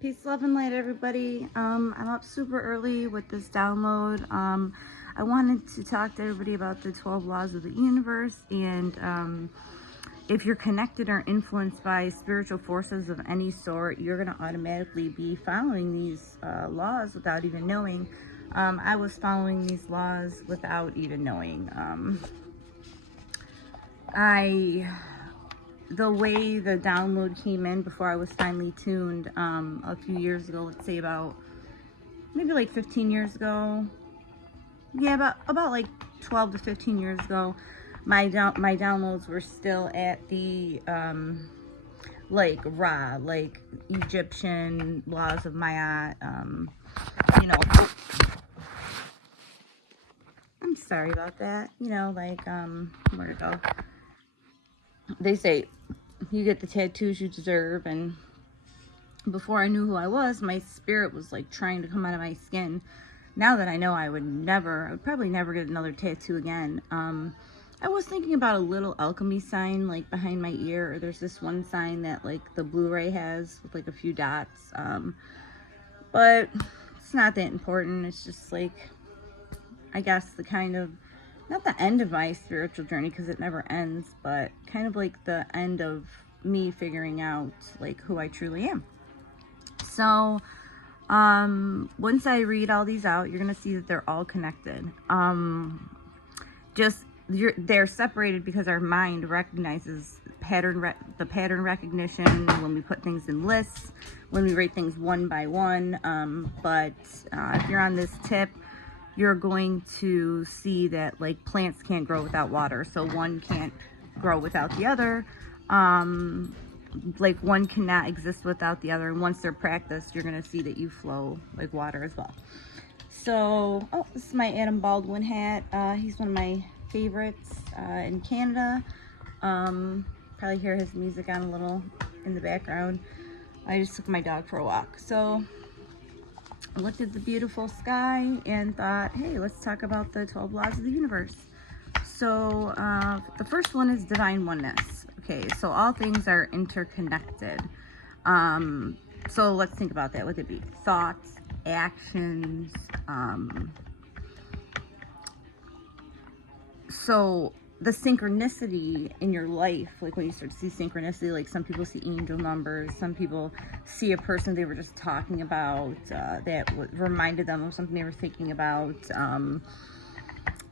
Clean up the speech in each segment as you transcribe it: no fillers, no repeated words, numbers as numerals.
Peace, love, and light, everybody. I'm up super early with this download. I wanted to talk to everybody about the 12 laws of the universe, and if you're connected or influenced by spiritual forces of any sort, you're going to automatically be following these laws without even knowing. I was following these laws without even knowing. The way the download came in before I was finally tuned a few years ago, let's say about maybe like 15 years ago. Yeah, about like 12 to 15 years ago, my downloads were still at the like Ra, like Egyptian laws of Maya. You know, I'm sorry about that. You know, like where to go? They say you get the tattoos you deserve, and before I knew who I was, my spirit was like trying to come out of my skin. Now that I know I would probably never get another tattoo again. I was thinking about a little alchemy sign like behind my ear, or there's this one sign that like the Blu-ray has with like a few dots. But it's not that important. It's just like, I guess the kind of, not the end of my spiritual journey because it never ends, but kind of like the end of me figuring out like who I truly am. So, once I read all these out, you're going to see that they're all connected. They're separated because our mind recognizes the pattern recognition when we put things in lists, when we rate things one by one. But if you're on this tip, you're going to see that like plants can't grow without water, so one can't grow without the other. Like one cannot exist without the other, and once they're practiced, you're going to see that you flow like water as well. So, oh, this is my Adam Baldwin hat. He's one of my favorites in Canada. Probably hear his music on a little in the background. I just took my dog for a walk. So I looked at the beautiful sky and thought, hey, let's talk about the 12 laws of the universe. So the first one is divine oneness. Okay, so all things are interconnected. So let's think about that. What would it be? Thoughts, actions. So the synchronicity in your life, like when you start to see synchronicity, like some people see angel numbers, some people see a person they were just talking about that reminded them of something they were thinking about.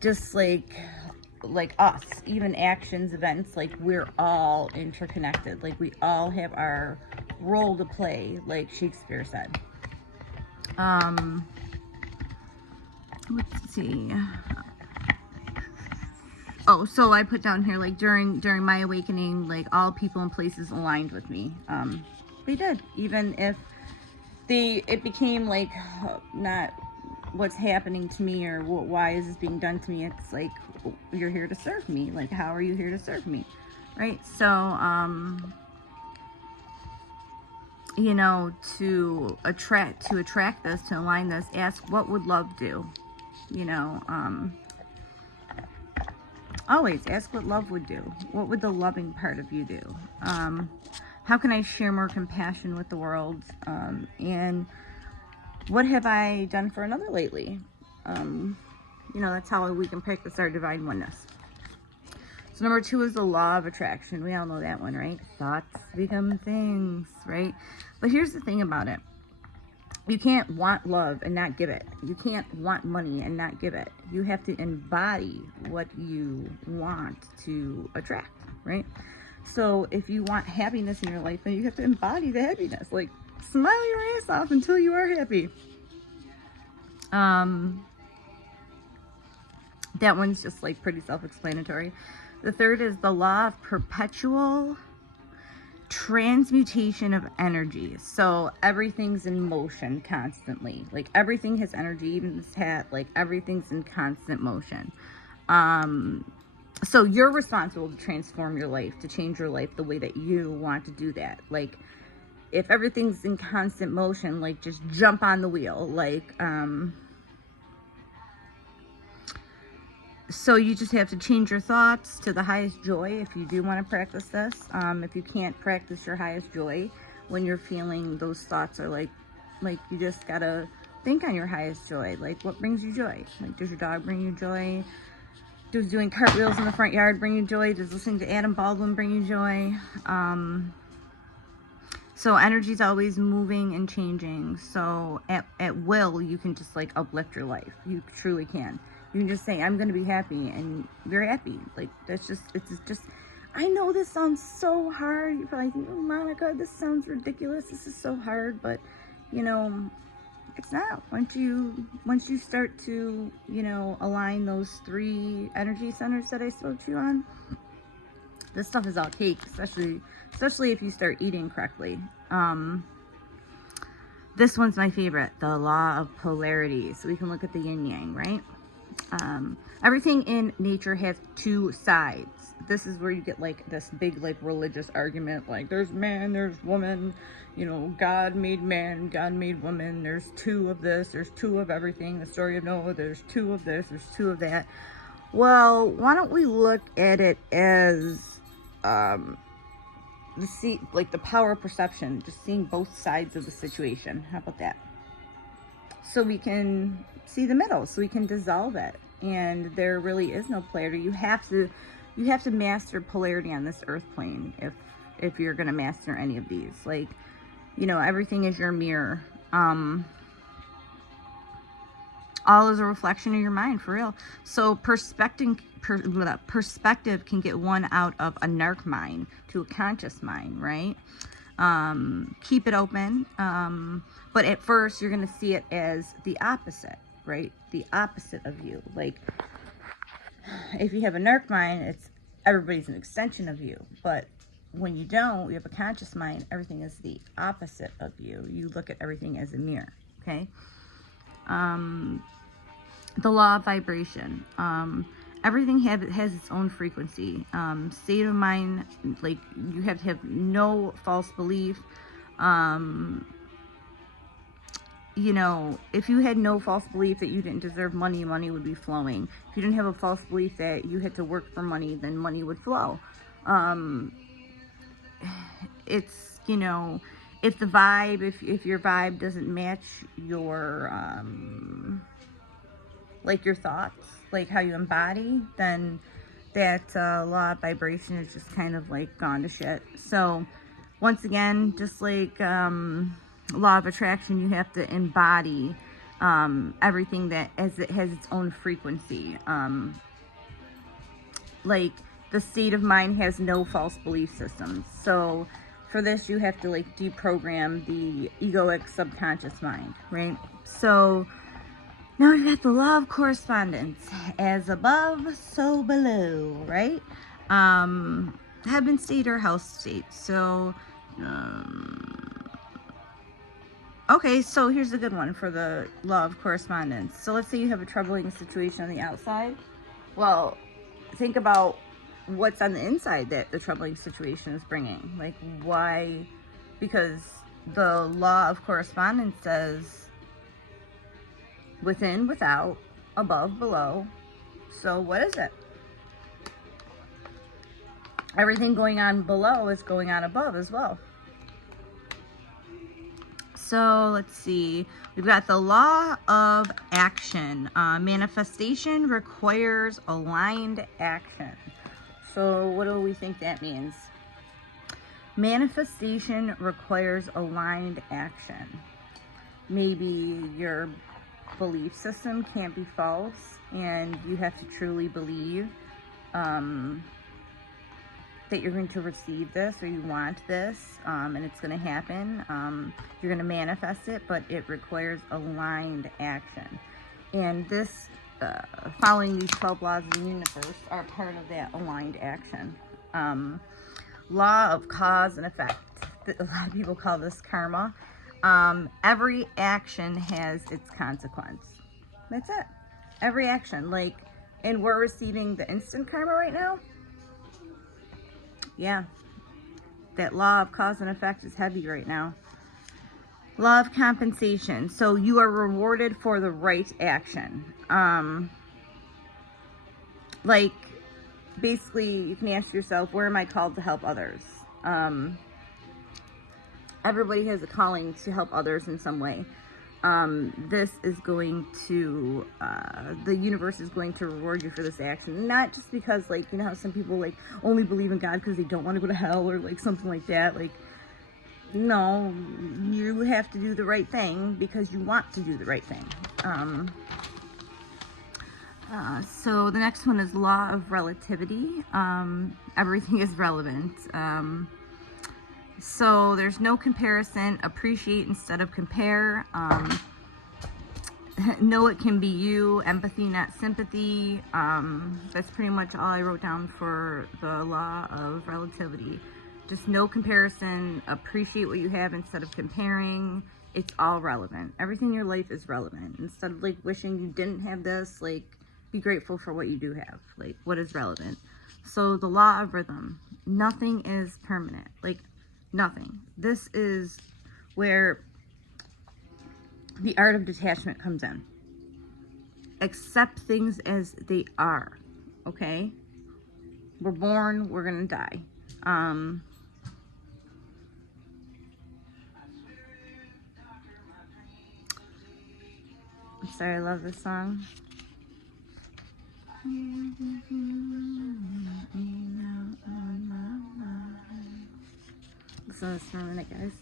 Just like us, even actions, events, like we're all interconnected. Like we all have our role to play, like Shakespeare said. Let's see. Oh, so I put down here, like during my awakening, like all people and places aligned with me. They did, even if it became like not what's happening to me or why is this being done to me. It's like, you're here to serve me. Like, how are you here to serve me, right? So you know, to attract this, to align this, ask, what would love do? You know, always ask what love would do. What would the loving part of you do? How can I share more compassion with the world? And what have I done for another lately? You know, that's how we can practice our divine oneness. So number 2 is the law of attraction. We all know that one, right? Thoughts become things, right? But here's the thing about it. You can't want love and not give it. You can't want money and not give it. You have to embody what you want to attract, right? So if you want happiness in your life, then you have to embody the happiness. Like, smile your ass off until you are happy. That one's just like pretty self-explanatory. The third is the law of perpetual transmutation of energy. So everything's in motion constantly. Like everything has energy, even this hat, like everything's in constant motion. So you're responsible to transform your life, to change your life the way that you want to do that. Like if everything's in constant motion, like just jump on the wheel. Like so you just have to change your thoughts to the highest joy if you do want to practice this. If you can't practice your highest joy, when you're feeling those thoughts are like you just gotta think on your highest joy. Like, what brings you joy? Like, does your dog bring you joy? Does doing cartwheels in the front yard bring you joy? Does listening to Adam Baldwin bring you joy? So energy's always moving and changing. So at will, you can just like uplift your life. You truly can. You can just say, I'm going to be happy, and you're happy. Like, it's just, I know this sounds so hard. You probably think, oh, Monica, this sounds ridiculous. This is so hard. But, you know, it's not. Once you start to, you know, align those 3 energy centers that I spoke to you on, this stuff is all cake, especially if you start eating correctly. This one's my favorite, the law of polarity. So we can look at the yin yang, right? Everything in nature has 2 sides. This is where you get like this big like religious argument, like there's man, there's woman, you know, God made man, God made woman, there's 2 of this, there's 2 of everything, the story of Noah, there's 2 of this, there's 2 of that. Well, why don't we look at it as the power of perception, just seeing both sides of the situation. How about that? So we can see the middle, so we can dissolve it, and there really is no polarity. You have to master polarity on this earth plane if you're going to master any of these. Like, you know, everything is your mirror. All is a reflection of your mind, for real. So perspective can get one out of a narc mind to a conscious mind, right? Keep it open. But at first, you're going to see it as the opposite, right? The opposite of you. Like, if you have a narc mind, everybody's an extension of you. But when you don't, you have a conscious mind, everything is the opposite of you. You look at everything as a mirror, okay? The law of vibration. Everything has its own frequency. State of mind, like, you have to have no false belief. You know, if you had no false belief that you didn't deserve money, money would be flowing. If you didn't have a false belief that you had to work for money, then money would flow. It's, you know, if the vibe, if your vibe doesn't match your, like your thoughts, like how you embody, then that law of vibration is just kind of like gone to shit. So once again, just like law of attraction, you have to embody everything that as it has its own frequency. Like, the state of mind has no false belief systems. So for this, you have to like deprogram the egoic subconscious mind, right? So now we've got the law of correspondence. As above, so below, right? Heaven state or house state. So, okay, so here's a good one for the law of correspondence. So let's say you have a troubling situation on the outside. Well, think about what's on the inside that the troubling situation is bringing. Like, why? Because the law of correspondence says within, without, above, below. So what is it? Everything going on below is going on above as well. So let's see. We've got the law of action. Manifestation requires aligned action. So what do we think that means? Manifestation requires aligned action. Maybe your belief system can't be false, and you have to truly believe that you're going to receive this, or you want this, and it's going to happen. You're going to manifest it, but it requires aligned action. And this, following these 12 laws of the universe, are part of that aligned action. Law of cause and effect. A lot of people call this karma. Every action has its consequence. That's it. Every action. Like, and we're receiving the instant karma right now. Yeah. That law of cause and effect is heavy right now. Law of compensation. So you are rewarded for the right action. Like, basically, you can ask yourself, where am I called to help others? everybody has a calling to help others in some way. This is going to, the universe is going to reward you for this action. Not just because, like, you know how some people, like, only believe in God because they don't want to go to hell or, like, something like that. Like, no, you have to do the right thing because you want to do the right thing. So the next one is law of relativity. Everything is relevant. So there's no comparison, appreciate instead of compare. Know it can be you, empathy, not sympathy. That's pretty much all I wrote down for the law of relativity. Just no comparison, appreciate what you have instead of comparing. It's all relevant. Everything in your life is relevant. Instead of like wishing you didn't have this, like be grateful for what you do have, like what is relevant. So the law of rhythm, nothing is permanent, like nothing. This is where the art of detachment comes in. Accept things as they are, okay? We're born, we're gonna die. I'm sorry, I love this song. Listen to this for a minute, guys.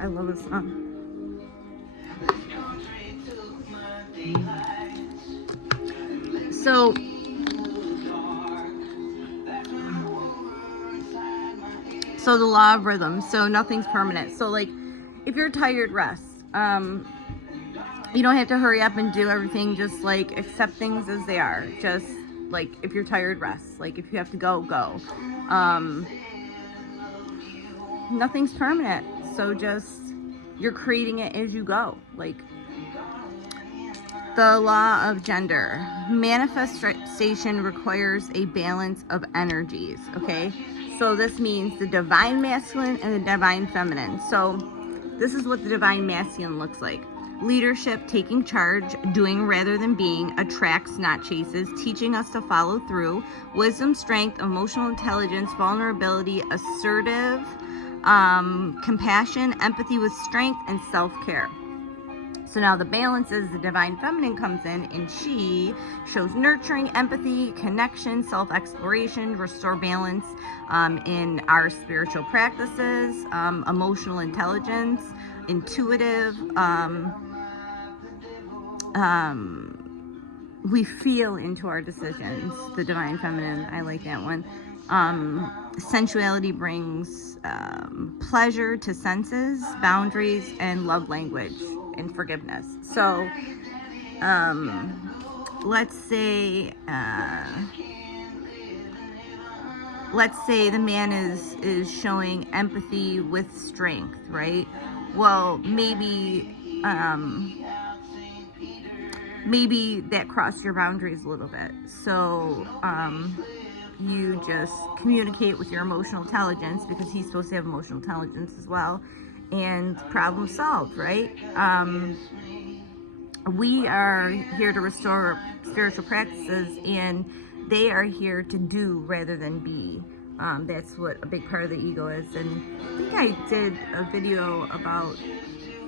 I love this song. So the law of rhythm. So nothing's permanent. So like, if you're tired, rest. You don't have to hurry up and do everything. Just like accept things as they are. Just like if you're tired, rest. Like if you have to go, go. Nothing's permanent. So just you're creating it as you go. Like the law of gender. Manifestation requires a balance of energies. Okay. So this means the divine masculine and the divine feminine. So this is what the divine masculine looks like. Leadership, taking charge, doing rather than being, attracts, not chases, teaching us to follow through, wisdom, strength, emotional intelligence, vulnerability, assertive, compassion, empathy with strength, and self-care. So now the balance is the divine feminine comes in, and she shows nurturing, empathy, connection, self-exploration, restore balance in our spiritual practices, emotional intelligence, intuitive, we feel into our decisions. The divine feminine, I like that one. Sensuality brings pleasure to senses, boundaries, and love language and forgiveness. So let's say the man is showing empathy with strength, right? Well, maybe that crossed your boundaries a little bit. So you just communicate with your emotional intelligence, because he's supposed to have emotional intelligence as well, and problem solved, right? We are here to restore spiritual practices, and they are here to do rather than be. That's what a big part of the ego is. And I think I did a video about,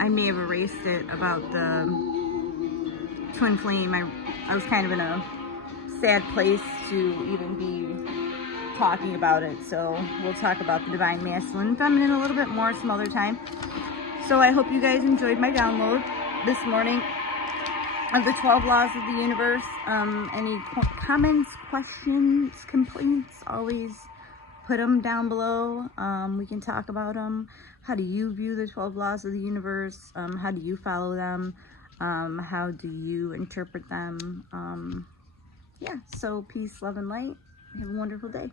I may have erased it, about the twin flame. I was kind of in a sad place to even be talking about it. So we'll talk about the divine masculine and feminine a little bit more some other time. So I hope you guys enjoyed my download this morning of the 12 laws of the universe. Any comments, questions, complaints, always put them down below. We can talk about them. How do you view the 12 laws of the universe? How do you follow them? How do you interpret them? Yeah, so peace, love, and light. Have a wonderful day.